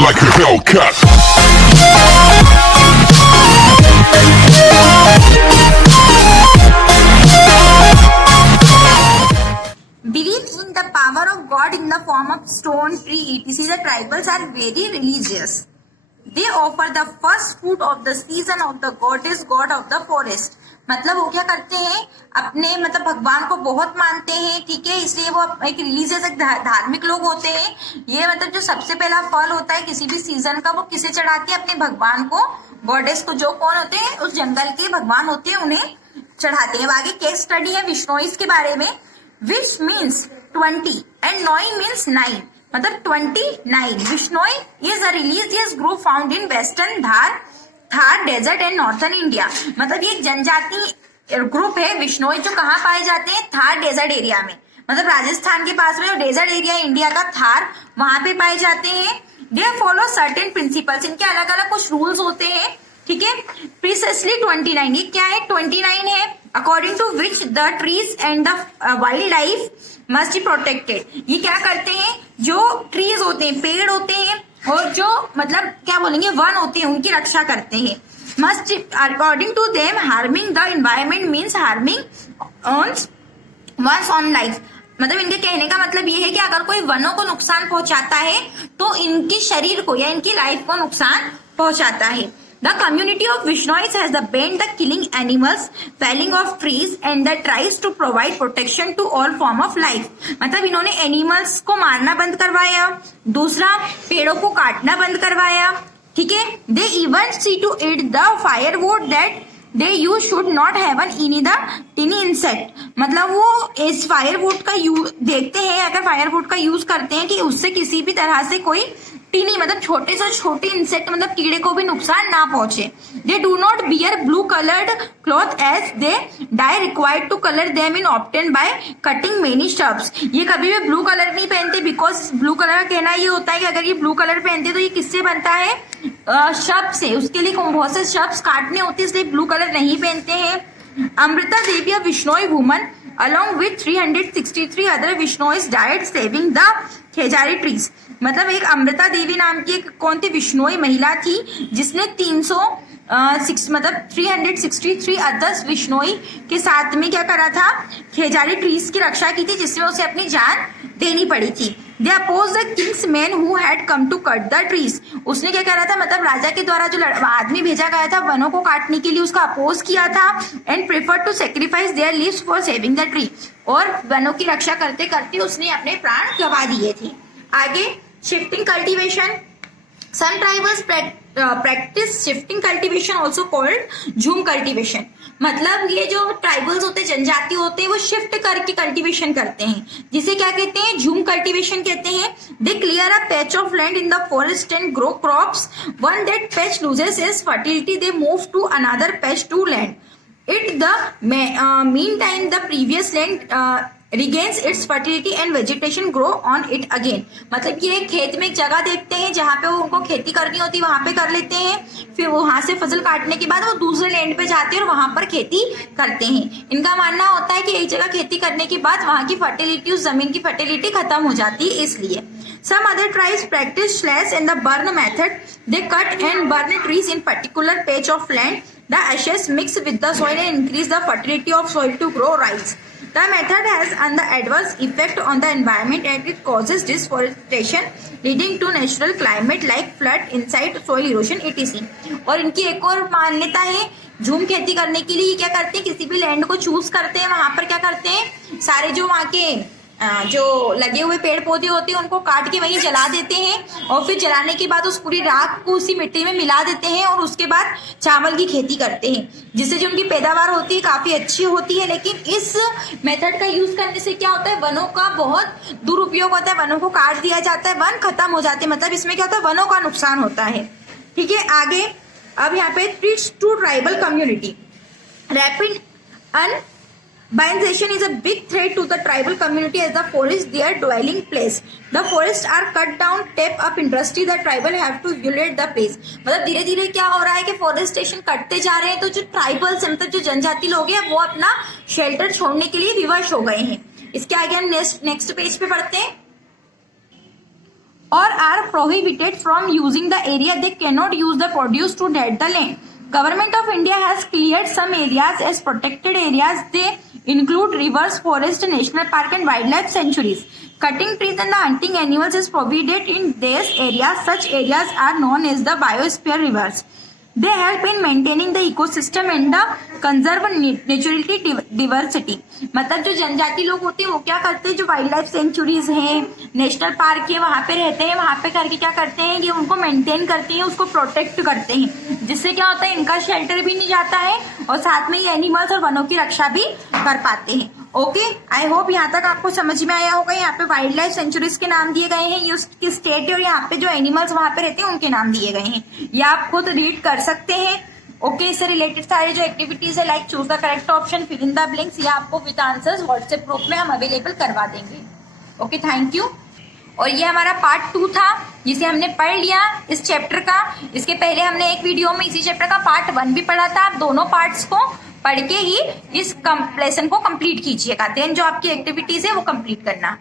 like a Hellcat. Believe in the power of God in the form of stone, tree, etc. The tribals are very religious. They offer the first fruit of the season of the goddess god of the forest. मतलब वो क्या करते हैं, अपने मतलब भगवान को बहुत मानते हैं, ठीक है, इसलिए वो एक रिलीजियस एक धार्मिक लोग होते हैं। ये मतलब जो सबसे पहला फल होता है किसी भी सीजन का, वो किसे चढ़ाते हैं, अपने भगवान को, गॉडेस को, जो कौन होते हैं, उस जंगल के भगवान होते हैं, उन्हें चढ़ाते हैं। आगे केस स्टडी है विश्नोइस के बारे में, विच मीन्स 20 एंड नोई मीन्स 9, मतलब 29। Bishnoi is a religious group found in western Thar desert and northern India. मतलब ये एक जनजाति ग्रुप है विश्नोई, जो कहाँ पाए जाते हैं, थार डेजर्ट एरिया में, मतलब राजस्थान के पास में जो डेजर्ट एरिया इंडिया का थार, वहां पे पाए जाते हैं। दे फॉलो सर्टेन प्रिंसिपल्स, इनके अलग अलग कुछ रूल्स होते हैं, ठीक है। प्रीसाइसली 29, ये क्या है, 29 है, according to which the trees and the wildlife must be protected. ये क्या करते हैं, जो ट्रीज होते हैं, पेड़ होते हैं, और जो मतलब क्या बोलेंगे, वन होते हैं, उनकी रक्षा करते हैं। Must according to them harming the environment means harming one's own life. मतलब इनके कहने का मतलब ये है कि अगर कोई वनों को नुकसान पहुंचाता है तो इनके शरीर को या इनकी लाइफ को नुकसान पहुंचाता है। The community of Vishnois has banned the killing animals, felling of trees and the tries to provide protection to all form of life। मतलब इन्होंने एनिमल्स को मारना बंद करवाया, दूसरा पेड़ों को काटना बंद करवाया, ठीक है। They even see to it the firewood that they use should not have an any the tiny insect। मतलब वो इस फायरवुड का यूज देखते हैं, अगर फायरवुड का यूज करते हैं कि उससे किसी भी तरह से कोई टीनी मतलब छोटे से छोटे इंसेक्ट मतलब कीड़े को भी नुकसान ना पहुंचे। They do not bear blue coloured cloth as they dye required to colour them in obtain by cutting many shrubs. ये कभी भी ब्लू कलर नहीं पहनते, बिकॉज ब्लू कलर का कहना ये होता है कि अगर ये ब्लू कलर पहनते तो ये किससे बनता है, शब्द से, उसके लिए बहुत से शब्द काटने होते हैं, इसलिए ब्लू कलर नहीं पहनते हैं। Amrita Devi a Bishnoi woman along with 363 other Vishnois died saving the khejri trees. मतलब एक अमृता देवी नाम की एक कौन थी, विश्नोई महिला थी, जिसने 363 अदर्स विश्नोई के साथ में क्या करा था, खेजारी ट्रीज की रक्षा की थी, जिसमें उसे अपनी जान देनी पड़ी थी। They oppose the king's man who had come to cut the trees. उसने क्या करा था, मतलब राजा के द्वारा जो आदमी भेजा गया था वनों को काटने के लिए, उसका अपोज किया था। And prefer to sacrifice their lives for saving the tree. और वनों की रक्षा करते करते उसने अपने प्राण गंवा दिए थे। आगे shifting cultivation, some tribals practice shifting cultivation also called jhum cultivation. मतलब ये जो ट्राइबल्स होते हैं, जनजाति होते हैं, वो शिफ्ट करके कल्टीवेशन करते हैं, जिसे क्या कहते हैं, झूम कल्टीवेशन कहते हैं। They clear a patch of land in the forest and grow crops, one that patch loses its fertility they move to another patch to land it the mean time the previous land regains its fertility and vegetation grow on it again. मतलब ये खेत में एक जगह देखते हैं जहाँ पे वो उनको खेती करनी होती है, वहां पे कर लेते हैं, फिर वहां से फसल काटने के बाद वो दूसरे लैंड पे जाते हैं और वहां पर खेती करते हैं। इनका मानना होता है कि एक जगह खेती करने के बाद वहां की फर्टिलिटी, उस जमीन की फर्टिलिटी खत्म हो जाती है, इसलिए। Some other tribes practice slash and the burn method. They cut and burn trees in particular patch of land. The ashes mix with the soil and increase the fertility of soil to grow rice. The method has an adverse effect on the environment and it causes deforestation, leading to natural climate like flood, inside soil erosion, etc. और इनकी एक और मान्यता है, झूम खेती करने के लिए क्या करते हैं, किसी भी लैंड को चूज करते हैं, वहां पर क्या करते हैं, सारे जो वहां के जो लगे हुए पेड़ पौधे होते हैं उनको काट के वहीं जला देते हैं, और फिर जलाने के बाद उस पूरी राख को उसी मिट्टी में मिला देते हैं, और उसके बाद चावल की खेती करते हैं, जिससे जो उनकी पैदावार होती है काफी अच्छी होती है। लेकिन इस मेथड का यूज करने से क्या होता है, वनों का बहुत दुरुपयोग होता है, वनों को काट दिया जाता है, वन खत्म हो जाते हैं, मतलब इसमें क्या होता है, वनों का नुकसान होता है, ठीक है। आगे अब यहाँ पे two tribal community, rapid Urbanization is a big threat to the tribal community as the forest their dwelling place. The forests are cut down, tap up industry. The tribal have to evaluate the place. मतलब धीरे धीरे क्या हो रहा है कि forestation कटते जा रहे हैं, तो जो ट्राइबल्स मतलब जो जनजाति लोग हैं वो अपना शेल्टर छोड़ने के लिए विवश हो गए हैं। इसके आगे हम नेक्स्ट पेज पे पढ़ते हैं। or are prohibited from using the area they cannot use the produce to dead the land. Government of India has cleared some areas as protected areas. They include rivers, forest, national park and wildlife sanctuaries. Cutting trees and the hunting animals is prohibited in these areas. Such areas are known as the biosphere reserves. They help in maintaining the ecosystem and the conserve naturality diversity. मतलब जो जनजाति लोग होते हैं वो क्या करते हैं, जो वाइल्ड लाइफ सेंचुरीज हैं, नेशनल पार्क है, वहां पे रहते हैं, वहां पे करके क्या करते हैं, ये उनको मेंटेन करते हैं, उसको प्रोटेक्ट करते हैं, जिससे क्या होता है इनका शेल्टर भी नहीं जाता है और साथ में ये एनिमल्स और वनों की रक्षा भी कर पाते हैं. ओके, आई होप यहाँ तक आपको समझ में आया होगा. यहाँ पे वाइल्ड लाइफ सेंचुरीज के नाम दिए गए हैं, ये उसकी स्टेट है और यहाँ पे जो एनिमल्स वहां पे रहते हैं उनके नाम दिए गए हैं. ये आप खुद रीड कर सकते हैं. ओके, इससे रिलेटेड सारे जो एक्टिविटीज है like choose the correct option, fill in the blanks, ये आपको विद आंसर्स व्हाट्सएप ग्रुप में हम अवेलेबल करवा देंगे. Okay, thank you. और ये हमारा पार्ट 2 था जिसे हमने पढ़ लिया इस चैप्टर का. इसके पहले हमने एक वीडियो में इसी चैप्टर का पार्ट 1 भी पढ़ा था. आप दोनों पार्ट्स को पढ़ के ही इस लेसन को कंप्लीट कीजिएगा. देन जो आपकी एक्टिविटीज है वो कंप्लीट करना.